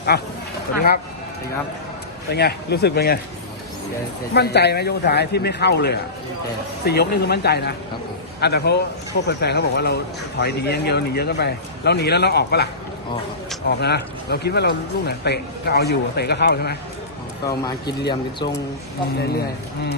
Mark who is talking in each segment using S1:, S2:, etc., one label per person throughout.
S1: อ่ะสวัสดีครับ
S2: สวัสดีครับ
S1: เป็นไงรู้สึกเป็นไงมั่นใจไหมยกสุดท้ายที่ไม่เข้าเลยอ่ะ
S2: แต่
S1: 4 ยกนี่คือมั่นใจนะครับ
S2: ผม
S1: แต่เขาพวกแฟนๆเขาบอกว่าเราถอยหนีอย่างเดียวหนีเยอะเก็ไปเราหนีแล้วเราออกปะล่ะ
S2: อ๋อ
S1: ออกนะเราคิดว่าเราลูกไหนเตะก็เอาอยู่เตะก็เข้าใช่ไหม
S2: ก็มากินเหลี่ยมกินทรงเรื่อย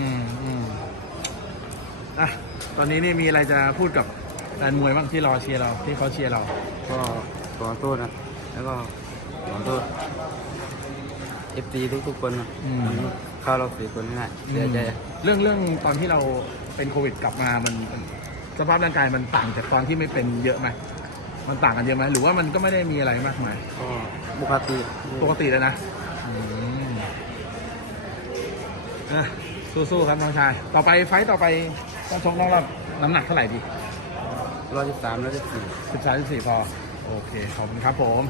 S1: อ่ะตอนนี้นี่มีอะไรจะพูดกับแฟนมวยบ้างที่รอเชียร์เราที่เขาเชียร์เรา
S2: ๆก็ขอโทษนะแล้วก็ขอโทษFT ทุกๆคนนะเข้าเรา4 คนไม่ได้เสียใจ
S1: เรื่องตอนที่เราเป็นโควิดกลับมามันสภาพร่างกายมันต่างจากตอนที่ไม่เป็นเยอะไหมมันต่างกันเยอะไหมหรือว่ามันก็ไม่ได้มีอะไรมากมาย
S2: ก็ปกติ
S1: ปกติเลยนะสู้ๆครับน้องชายต่อไปไฟต์ต่อไปต้องชกน้องรับน้ำหนักเท่าไหร่ดี
S2: 113 114
S1: 13-14พอโอเคขอบคุณครับผม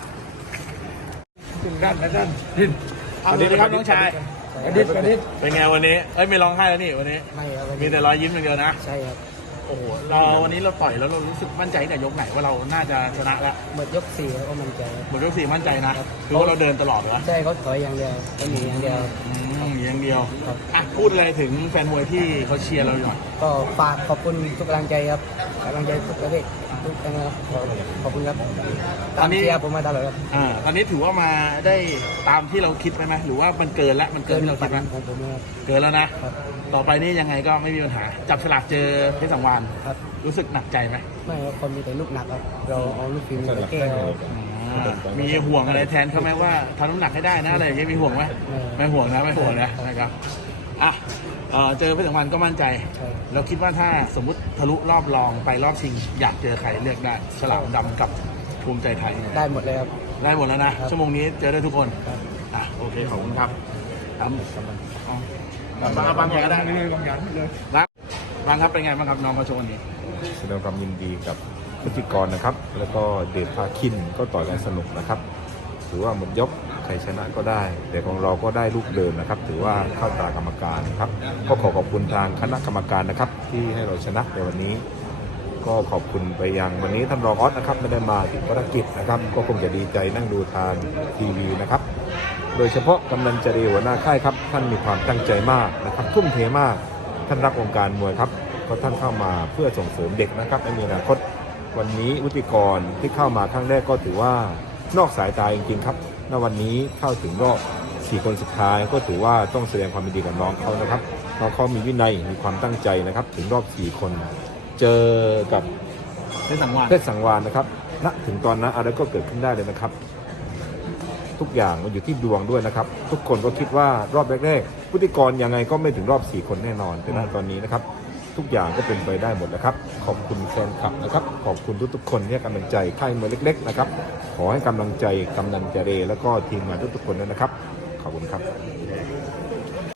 S1: ด้านดินเอาเลยครับน้องชายดินเป็นไงวันนี้ไม่ร้องไห้แล้วนี่วันนี้
S2: ไม่ครับ
S1: มีแต่รอยยิ้มอย่างเดียวนะ
S2: ใช่ครับ
S1: โอ้โหวันนี้เราต่อยแล้วเรารู้สึกมั่นใจแต่ยกไหนว่าเราน่าจะชนะแล้ว
S2: หมดยก4แล้วก็มั่นใจ
S1: หมดยก 4มั่นใจนะคือว่าเราเดินตลอดเหรอ
S2: ใช่เขาถอยอย่างเดียวก็หนีอย่างเดียว
S1: อย่างเดียว
S2: ครับ
S1: อ่ะพูดอะไรถึงแฟนมวยที่เขาเชียร์เราหน่อย
S2: ก็ฝากขอบคุณทุกกำลังใจครับกำลังใจทุกประเภททุกนะครับขอบคุณครับตามเชียร์ผมมาตลอดครับ
S1: ตอนนี้ถือว่ามาได้ตามที่เราคิดไหมหรือว่ามันเกินแล้วมันเกินที่เราคิดไหม
S2: ของผมนะครับ
S1: เกินแล้วนะ
S2: ครับ
S1: ต่อไปนี่ยังไงก็ไม่มีปัญหาจับฉลากเจอเพชรสังวาน
S2: ครับ
S1: รู้สึกหนักใจไหม
S2: ไม่ครับคนมีแต่ลูกหนักครับเราเอาลูกฟิล์มไปแก้เขา
S1: มีห่วงอะไรแทนเขาไหมว่าทำน้ำหนักให้ได้นะอะไรอย่างเงี้ยมีห่วงไหมไม่ห่วงนะครับอ่ะเจอเพชรสังวานก็มั่นใจ
S2: ใช่
S1: แล้วคิดว่าถ้าสมมุติทะลุรอบรองไปรอบชิง อยากเจอใครเลือกได้ฉลามดำกับภูมิใจไทย
S2: ได้หมดเลยครับ
S1: ได้หมดแล้วนะ
S2: ครับ
S1: ชั่วโมงนี้เจอได้ทุกคน
S2: ครับ
S1: โอเคขอบคุณครับบางอย่างก็ได้บางอย่างเลยบางครับเป็นไงบ้างครับน้องเขาโชว์วันนี้
S3: แสดงความยินดีกับพิธีกรนะครับ แล้วก็เดชภาคินก็ต่อยกันสนุกนะครับ ถือว่าหมดยกใครชนะก็ได้ แต่ของเราก็ได้ลูกเดินนะครับ ถือว่าเข้าตากรรมการนะครับ ก็ขอบคุณทางคณะกรรมการนะครับ ที่ให้เราชนะในวันนี้ ก็ขอบคุณไปยังวันนี้ท่านรองออสนะครับไม่ได้มาติดภารกิจนะครับ ก็คงจะดีใจนั่งดูทางทีวีนะครับ โดยเฉพาะกำนันเจริญหัวหน้าค่ายครับท่านมีความตั้งใจมากนะครับทุ่มเทมากท่านรักวงการมวยครับก็ท่านเข้ามาเพื่อส่งเสริมเด็กนะครับในอนาคตวันนี้วุฒิกรที่เข้ามาครั้งแรกก็ถือว่านอกสายตาจริงๆครับณวันนี้เข้าถึงรอบ4 คนสุดท้ายก็ถือว่าต้องแสดงความยินดีกับน้องเขานะครับน้องเขามีวินัยมีความตั้งใจนะครับถึงรอบ4 คนเจอกับ
S1: เพชรสังวาน
S3: เพชรสังวานนะครับณถึงตอนนั้นอะไรก็เกิดขึ้นได้เลยนะครับทุกอย่างมันอยู่ที่ดวงด้วยนะครับทุกคนก็คิดว่ารอบแรกๆพุทธิกรยังไงก็ไม่ถึงรอบ4 คนแน่นอนแต่ณตอนนี้นะครับทุกอย่างก็เป็นไปได้หมดนะครับขอบคุณแฟนคลับนะครับขอบคุณทุกๆคนที่ให้กำลังใจค่ายมวยเล็กๆนะครับขอให้กำลังใจกำนันเจเรแล้วก็ทีมงานทุกๆคนด้วยนะครับขอบคุณครับ